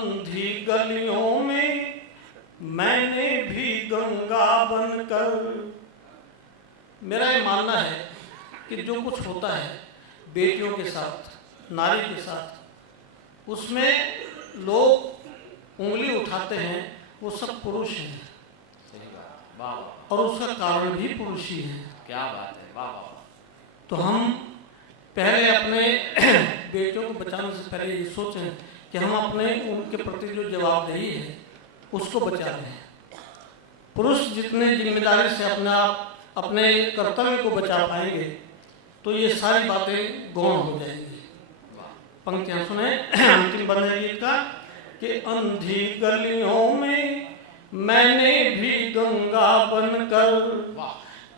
अंधी गलियों में मैंने भी गंगा बनकर। मेरा ये मानना है कि जो कुछ होता है बेटियों के साथ, नारी के साथ, उसमें लोग उंगली उठाते हैं, वो सब पुरुष हैं और उसका कारण भी पुरुष ही है। क्या बात है, वाह वाह। तो हम पहले अपने बेटियों को बचाने से पहले ये सोचें कि हम अपने उनके प्रति जो जवाबदेही है उसको बचा लें। पुरुष जितने जिम्मेदारी से अपने कर्तव्य को बचा पाएंगे तो ये सारी बातें गौण हो जाएंगी। पंक्तियां सुने अंतिम बंद है गीत का कि अंधी गलियों में मैंने भी गंगा बनकर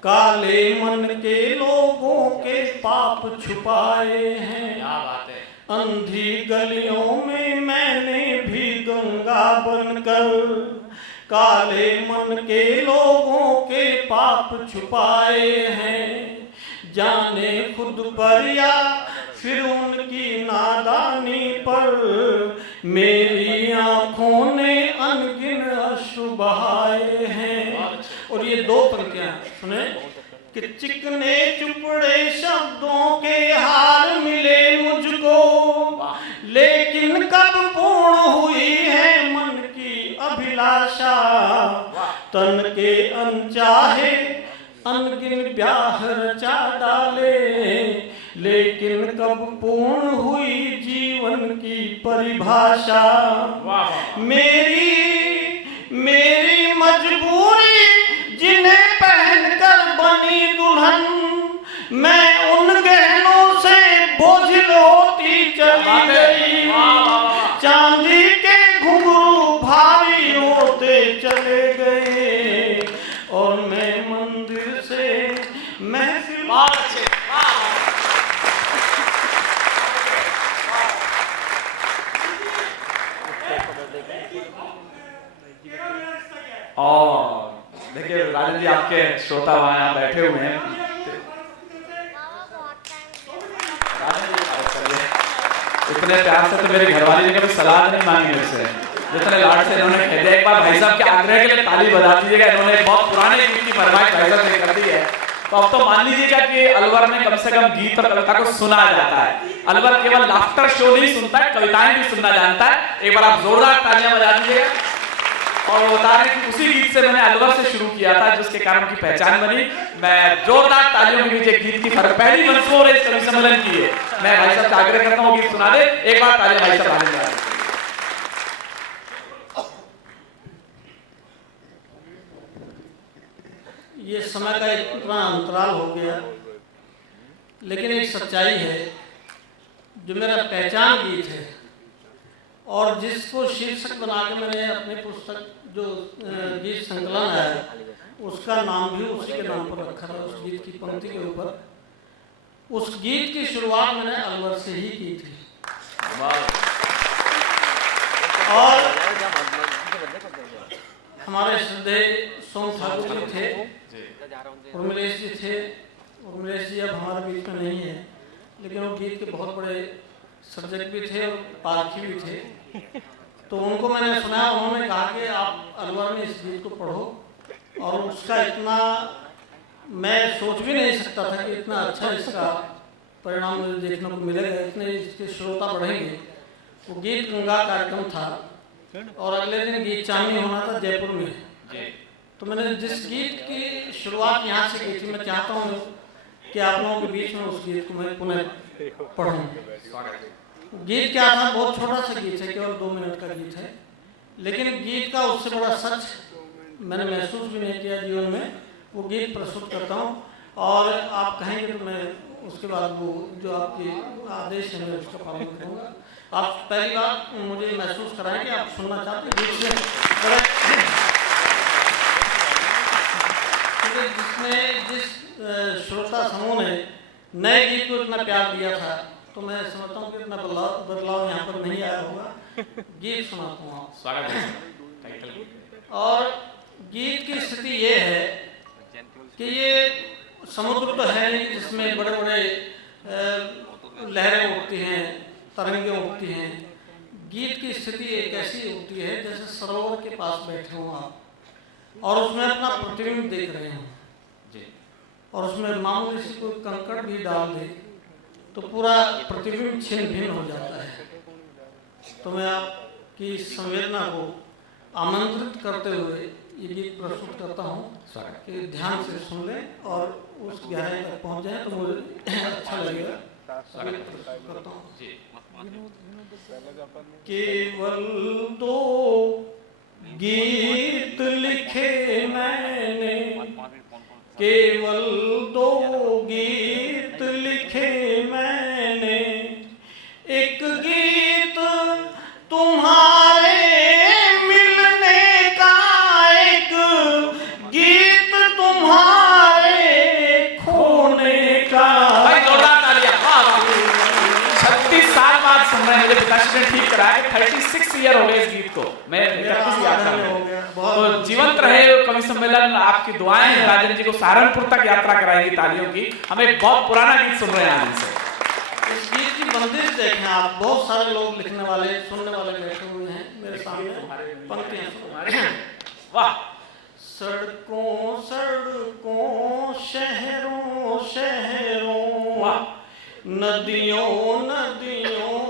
काले मन के लोगों के पाप छुपाए हैं। क्या बात है। अंधी गलियों में मैंने भी गंगा बनकर काले मन के लोगों के पाप छुपाए हैं। जाने खुद पर या फिर उनकी नादानी पर मेरी आंखों ने अनगिन अश्रु बहाए हैं। और ये दो पंक्तियां सुने कि चिकने चुपड़े शब्दों के हार मिले मुझको, लेकिन कब पूर्ण हुई है मन की अभिलाषा। तन के अनचाहे अनगिन ब्याह रचा डाले, लेकिन कब पूर्ण हुई जीवन की परिभाषा। मेरी मजबूरी जिन्हें पहनकर बनी दुल्हन, मैं उन गहनों से बोझिल होती चली गई। चांदी के घुंघरू भारी होते चले गए और मैं मंदिर से महफिल। और देखिए राजन जी, आपके श्रोता वहां यहाँ बैठे हुए हैं। इतने प्यार से तो मेरी घरवाली ने कभी सलाह नहीं मांगी मेरे से, जितने लाड से इन्होंने कह दिया। एक बार भाई साहब के आग्रह के लिए ताली बजा दीजिएगा। इन्होंने बहुत पुराने गीत की फरमाइश भाई साहब ने कर दी है, तो अब तो मान लीजिएगा कि अलवर में कम से कम गीत और कविता को सुना जाता है। अलवर केवल लाफ्टर शो नहीं सुनता है, कविताएं भी सुनना जानता है। एक बार आप जोरदार तालियां बजा दीजिएगा। और वो बता रहे कि उसी गीत से मैंने अलवर से शुरू किया था, जिसके कारण की पहचान बनी। मैं जोरदार तालियों के बीच गीत की पहली मंसूर इस कवि सम्मेलन की है। मैं भाई साहब से आग्रह करता हूँ गीत सुना दे। एक बार तालियां भाई साहब आगे। ये समय का इतना अंतराल हो गया, लेकिन एक सच्चाई है जो मेरा पहचान गीत है और जिसको शीर्षक बना के मैंने अपनी पुस्तक जो गीत संकलन है उसका नाम भी उसी के नाम पर रखा है। उस गीत की पंक्ति के ऊपर उस गीत की शुरुआत मैंने अलवर से ही की थी। और हमारे श्रद्धेय सोम ठाकुर जी थे, उर्मिलेश जी थे। उर्मिलेश जी अब हमारे बीच में नहीं है, लेकिन वो गीत के बहुत बड़े सर्जक भी थे और पारखी भी थे। तो उनको मैंने सुना, उन्होंने कहा कि आप अलवर में इस गीत को पढ़ो। और उसका इतना मैं सोच भी नहीं सकता था कि इतना अच्छा इसका परिणाम मुझे देखने को मिलेगा, इतने इसके श्रोता बढ़ेंगे। वो गीत गंगा कार्यक्रम था और अगले दिन गीत चांदनी होना था जयपुर में। तो मैंने जिस गीत की शुरुआत यहाँ से की थी, मैं चाहता हूँ कि आप लोगों के बीच में उस गीत को मैं पुनः पढ़ूँ। गीत क्या था, बहुत छोटा सा गीत है, केवल 2 मिनट का गीत है, लेकिन गीत का उससे बड़ा सच मैंने महसूस भी नहीं किया जीवन में। वो गीत प्रस्तुत करता हूँ और आप कहेंगे तो मैं उसके बाद वो जो आपके आदेश है मैं उसका पालन करूँगा। आप पहली बार मुझे महसूस कराएं कि आप सुनना चाहते हैं गीत से। जिसमें जिस श्रोता समूह ने नए गीत को इतना प्यार दिया था, तो मैं समझता हूँ कि इतना बदलाव यहाँ पर नहीं आया होगा। गीत सुनाता हूँ आप। स्वागत है। और गीत की स्थिति ये है कि ये समुद्र तो है नहीं जिसमें बड़े बड़े लहरें उठती हैं, तरंगें उठती हैं। गीत की स्थिति एक ऐसी होती है जैसे सरोवर के पास बैठे हो आप और उसमें अपना प्रतिबिंब देख रहे हो जी, और उसमें मामूली से कोई कंकड़ भी डाल दे तो पूरा प्रतिबिंब छिन्न भिन्न हो जाता है। तो मैं आपकी संवेदना को आमंत्रित करते हुए ये गीत प्रस्तुत करता हूँ कि ध्यान से सुन लें और उस गहराई तक पहुँच जाए तो मुझे अच्छा लगेगा। करता हूँ केवल 2 गीत लिखे मैंने, केवल 2 गीत लिखे मैंने, एक गीत तुम्हारे मिलने का, एक गीत तुम्हारे खोने का। भाई जोरदार तालियां। 36 साल बाद सुन रहे हैं, मुझे पिताश्री ने ठीक कराया 36 ईयर हो गए इस गीत को, मैं 31 यात्रा में। तो जीवंत रहे कवि सम्मेलन, आपकी दुआएं हैं राजन जी को सहारनपुर तक यात्रा कराएंगी तालियों की। हम एक बहुत पुराना गीत सुन रहे हैं आज से। इस गीत की बंदिश देखें आप, बहुत सारे लोग लिखने वाले सुनने वाले बैठे हुए हैं मेरे सामने पंक्तियां। वाह। सड़कों सड़कों शहरों शहरों, नदियों नदियों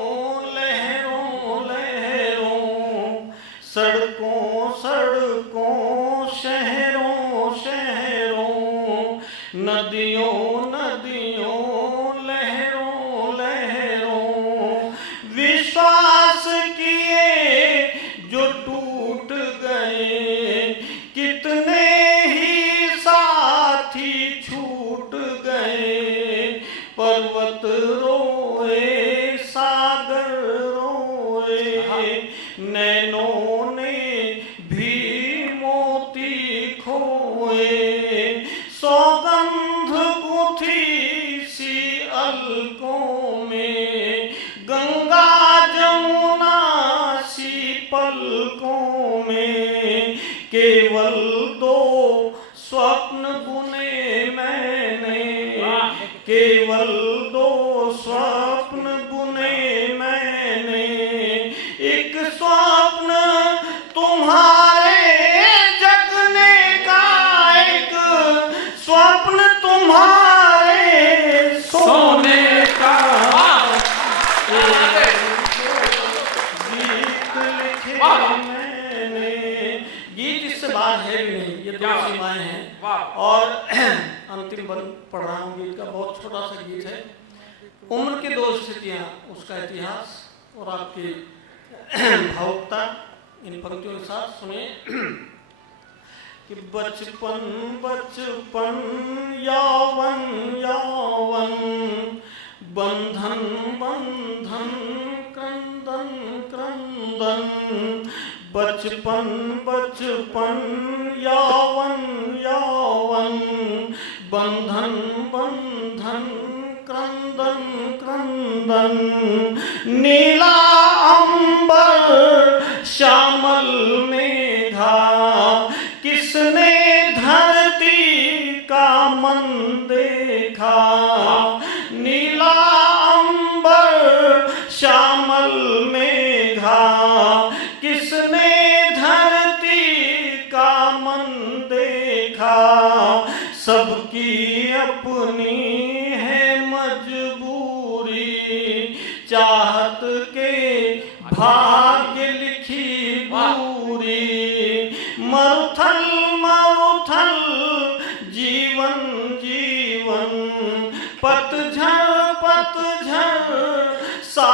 लहरों लहरों, सड़कों सड़कों शहरों शहरों, नदियों नदियों लहरों लहरों, विश्वास किए जो टूट गए, कितने ही साथी छूट गए, पर्वत रोए सागर रोए, नैनों ने भी मोती खोए, सौगंध गुथी सी अलकों में, गंगा जमुना सी पलकों में, केवल 2 स्वप्न बुने मैंने, केवल 2 स्वप्न बुने मैंने, एक स्वप्न तुम्हारे जगने का, एक स्वप्न तुम्हारे सोने का। गीत लिखे मैंने, गीत इससे बात है भी नहीं, ये 2 सीमाएं हैं और अंतिम बंद पढ़ रहा हूँ गीत का, बहुत छोटा सा गीत है। उम्र की 2 स्थितियाँ, उसका इतिहास और आपकी भावुकता, इन पंक्तियों के साथ सुनिए कि बचपन बचपन यौवन यौवन, बंधन बंधन क्रंदन क्रंदन, बचपन बचपन यौवन यौवन, बंधन बंधन क्रंदन क्रंदन, नीला अंबर श्यामल मेघा, किसने धरती का मन देखा, नीला अंबर श्यामल मेघा, किसने धरती का मन देखा, सबकी अपनी है मजबूरी, चाहत के भाग्य लिखी दूरी, मरुथल मरुथल जीवन जीवन, पतझड़ पतझड़ सा